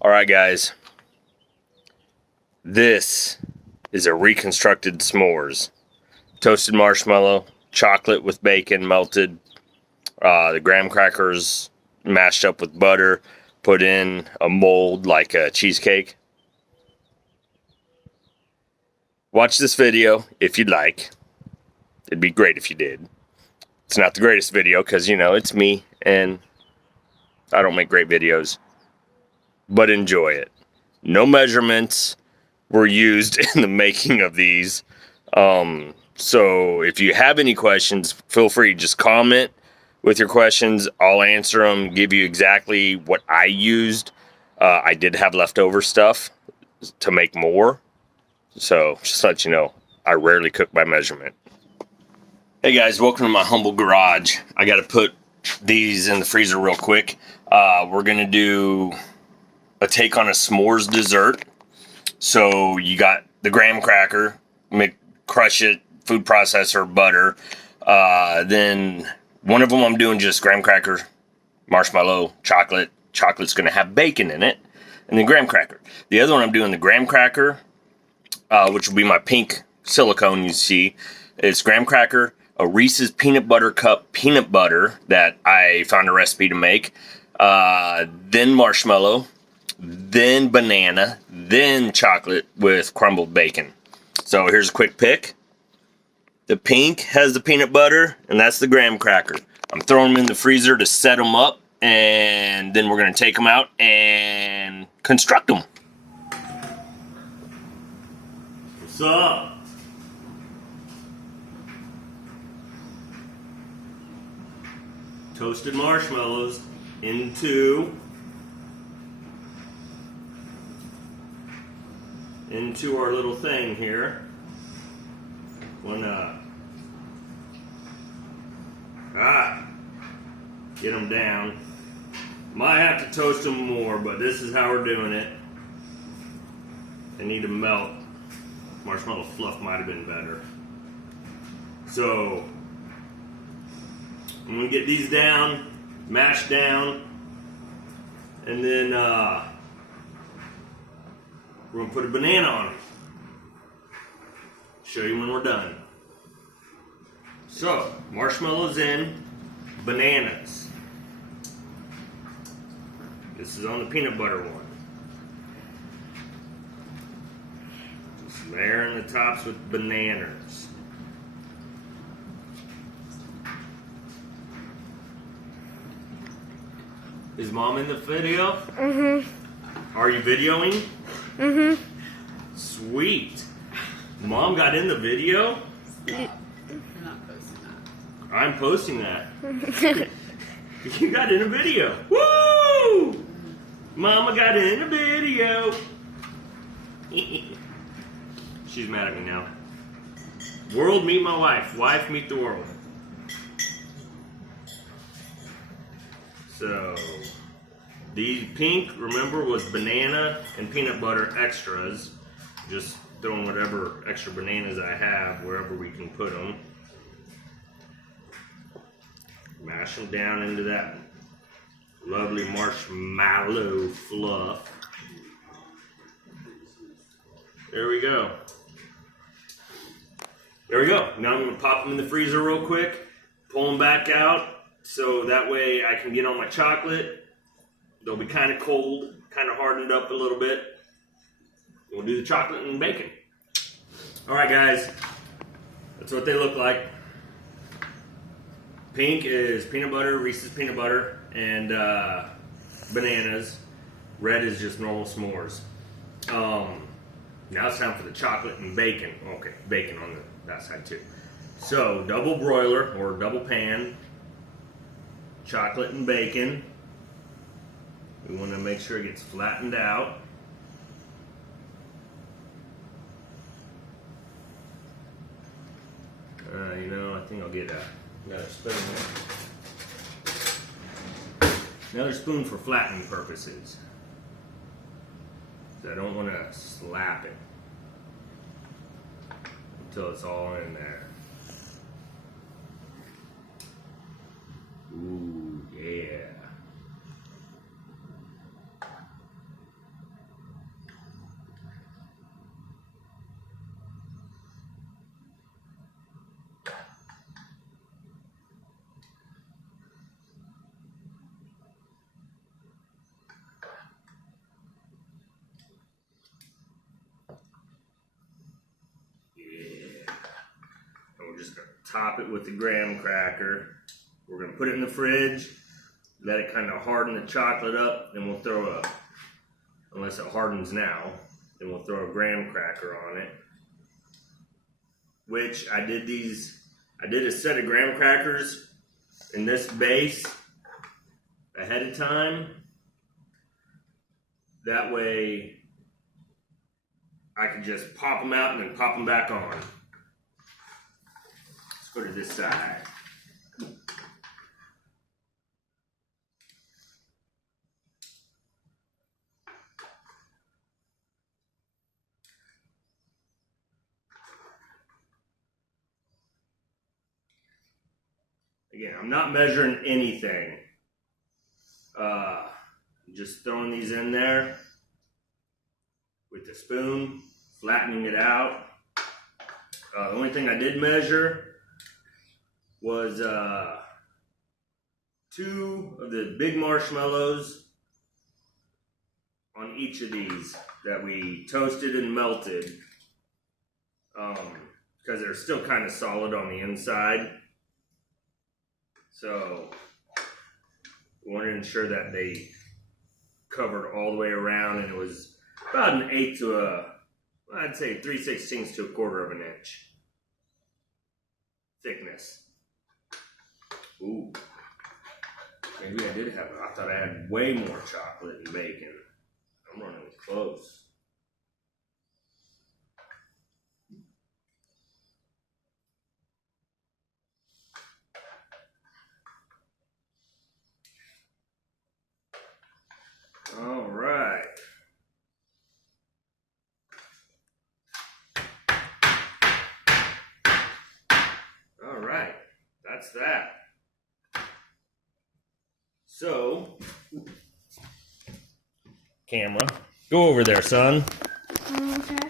All right, guys. This is a reconstructed s'mores. Toasted marshmallow, chocolate with bacon melted, the graham crackers mashed up with butter, put in a mold like a cheesecake. Watch this video if you'd like. It'd be great if you did. It's not the greatest video because, it's me and I don't make great videos. But enjoy it. No measurements were used in the making of these. So if you have any questions, feel free to just comment with your questions. I'll answer them, give you exactly what I used. I did have leftover stuff to make more. So just to let you know, I rarely cook by measurement. Hey guys, welcome to my humble garage. I got to put these in the freezer real quick. We're going to do a take on a s'mores dessert. So you got the graham cracker, crush it, food processor, butter. Then one of them I'm doing just graham cracker, marshmallow, chocolate. Chocolate's going to have bacon in it. And then graham cracker. The other one I'm doing the graham cracker, which will be my pink silicone you see. It's graham cracker, a Reese's peanut butter cup peanut butter that I found a recipe to make. Then marshmallow. Then banana, then chocolate with crumbled bacon. So here's a quick pick. The pink has the peanut butter, and that's the graham cracker. I'm throwing them in the freezer to set them up, and then we're going to take them out and construct them. What's up? Toasted marshmallows into our little thing here. Get them down. Might have to toast them more, but this is how we're doing it. They need to melt. Marshmallow fluff might have been better. So I'm gonna get these down, mashed down, and then we're going to put a banana on it. Show you when we're done. So, marshmallows in, bananas. This is on the peanut butter one. Just layering the tops with bananas. Is Mom in the video? Mm-hmm. Are you videoing? Mm-hmm. Sweet. Mom got in the video? Stop. You're not posting that. I'm posting that. You got in a video. Woo! Mama got in a video. She's mad at me now. World meet my wife. Wife meet the world. So, the pink, remember, was banana and peanut butter extras. Just throwing whatever extra bananas I have wherever we can put them. Mash them down into that lovely marshmallow fluff. There we go. There we go. Now I'm going to pop them in the freezer real quick. Pull them back out so that way I can get on my chocolate. They'll be kind of cold, kind of hardened up a little bit. We'll do the chocolate and bacon. All right, guys. That's what they look like. Pink is peanut butter, Reese's peanut butter, and bananas. Red is just normal s'mores. Now it's time for the chocolate and bacon. Okay, bacon on that side too. So, double broiler or double pan. Chocolate and bacon. We want to make sure it gets flattened out. I think I'll get another spoon. Another spoon for flattening purposes. So I don't want to slap it until it's all in there. Ooh, yeah. top it with the graham cracker. We're going to put it in the fridge, let it kind of harden the chocolate up, then we'll throw unless it hardens now, then we'll throw a graham cracker on it. Which I did a set of graham crackers in this base ahead of time. That way I can just pop them out and then pop them back on. Let's go to this side. Again, I'm not measuring anything. Just throwing these in there with the spoon, flattening it out. The only thing I did measure was 2 of the big marshmallows on each of these that we toasted and melted, because they're still kind of solid on the inside. So we wanted to ensure that they covered all the way around, and it was about an 1/8 to I'd say 3/16 to 1/4 of an inch thickness. Ooh, maybe I did have, I thought I had way more chocolate and bacon. I'm running close. All right. All right, that's that. So, camera, go over there, son. Okay.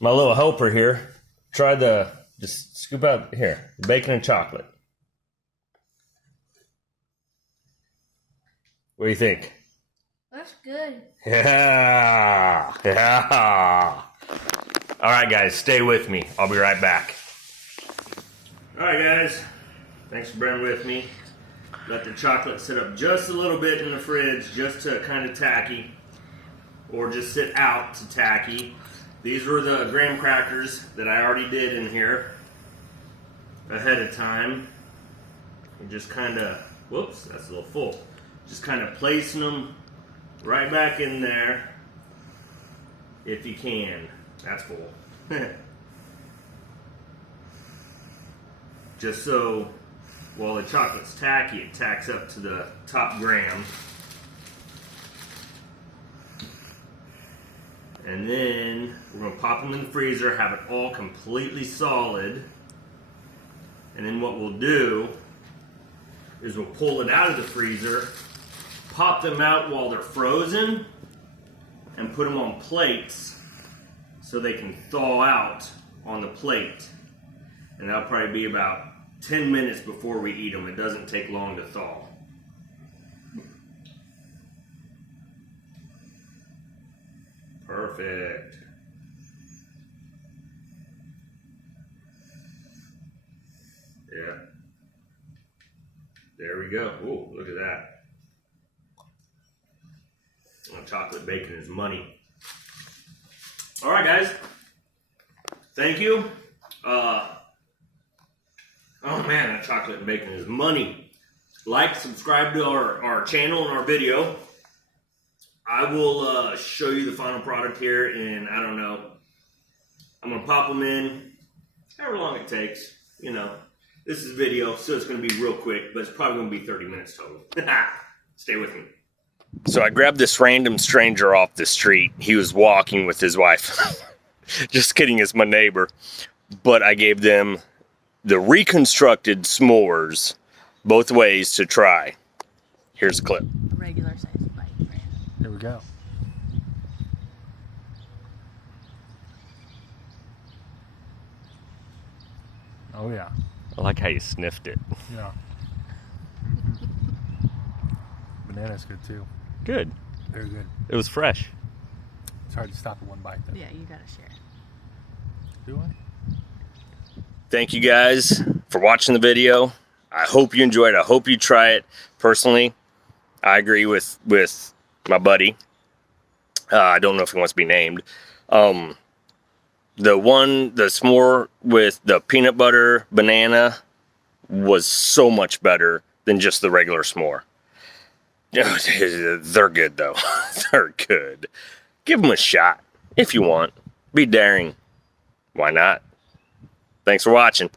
My little helper here. Try just scoop out here, bacon and chocolate. What do you think? That's good. Yeah, yeah. All right, guys, stay with me. I'll be right back. All right, guys, thanks for bearing with me. Let the chocolate sit up just a little bit in the fridge, just to kind of tacky, or just sit out to tacky. These were the graham crackers that I already did in here ahead of time. And just kind of, whoops, that's a little full. Just kind of placing them right back in there, if you can. That's full. Just so, while the chocolate's tacky, it tacks up to the top graham. And then we're going to pop them in the freezer, have it all completely solid. And then what we'll do is we'll pull it out of the freezer, pop them out while they're frozen, and put them on plates so they can thaw out on the plate. And that'll probably be about 10 minutes before we eat them. It doesn't take long to thaw. Perfect. Yeah. There we go. Ooh, look at that. Oh, chocolate bacon is money. All right, guys. Thank you. Oh man, that chocolate and bacon is money. Like, subscribe to our channel and our video. I will show you the final product here in, I don't know, I'm going to pop them in, however long it takes, you know. This is video, so it's going to be real quick, but it's probably going to be 30 minutes total. Stay with me. So I grabbed this random stranger off the street. He was walking with his wife. Just kidding, it's my neighbor. But I gave them the reconstructed s'mores, both ways to try. Here's a clip. A regular size bite. Right? There we go. Oh yeah. I like how you sniffed it. Yeah. Banana's good too. Good. Very good. It was fresh. It's hard to stop at one bite though. Yeah, you gotta share. Do I? thank you guys for watching the video. I hope you enjoyed it. I hope you try it. Personally, I agree with my buddy. I don't know if he wants to be named. The s'more with the peanut butter banana was so much better than just the regular s'more. They're good though. They're good. Give them a shot if you want. Be daring. Why not? Thanks for watching.